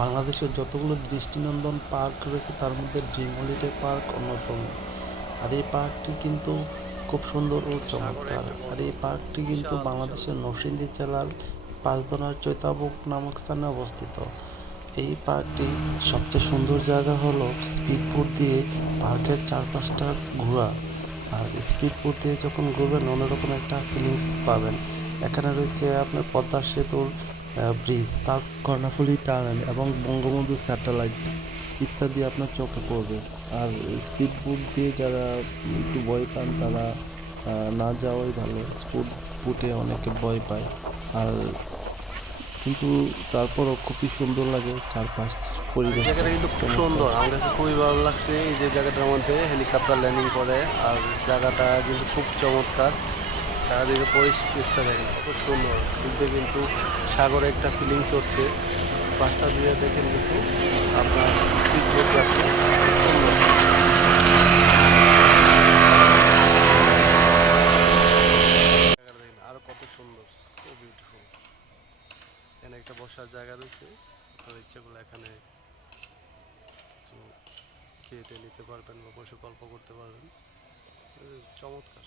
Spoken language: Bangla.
বাংলাদেশের যতগুলো দৃষ্টিনন্দন পার্ক রয়েছে, তার মধ্যে ড্রিম হলিডে পার্ক অন্যতম। আর এই পার্কটি কিন্তু খুব সুন্দর ও চমৎকার। আর এই পার্কটি কিন্তু বাংলাদেশের নরসিংদী জেলার পাঁচদনার চৈতাবুক নামক স্থানে অবস্থিত। এই পার্কটি সবচেয়ে সুন্দর জায়গা হলো স্পিড বোট দিয়ে পার্কের চারপাশটা ঘোরা। আর স্পিড বোট দিয়ে যখন ঘুরবেন, অন্যরকম একটা ফিলিংস পাবেন। এখানে রয়েছে আপনার পদ্মা সেতুর ব্রিজ তার কর্ণফুলি টানেল এবং বঙ্গবন্ধু স্যাটেলাইট ইত্যাদি আপনার চোখে পড়বে। আর স্পিড বুট দিয়ে যারা একটু ভয় পান, তারা না যাওয়াই ভালো। স্পিড বুটে অনেকে ভয় পায়। আর কিন্তু তারপরও খুবই সুন্দর লাগে চারপাশ পরিবেশ। জায়গাটা কিন্তু খুব সুন্দর। আমার কাছে খুবই ভালো লাগছে এই যে জায়গাটার মধ্যে হেলিকপ্টার ল্যান্ডিং করে। আর জায়গাটা কিন্তু খুব চমৎকার। চারিদিকে পরিবেশটা দেখেন, কত সুন্দর। কিন্তু কিন্তু সাগরে একটা ফিলিংস হচ্ছে। পাঁচটা দিয়ে দেখেন কিন্তু আপনার বোট যাচ্ছে। সুন্দর। আরও কত সুন্দর এখানে একটা বসার জায়গা রয়েছে। আপনার ইচ্ছেগুলো এখানে কিছু খেয়ে নিতে পারবেন বা বসে গল্প করতে পারবেন। চমৎকার।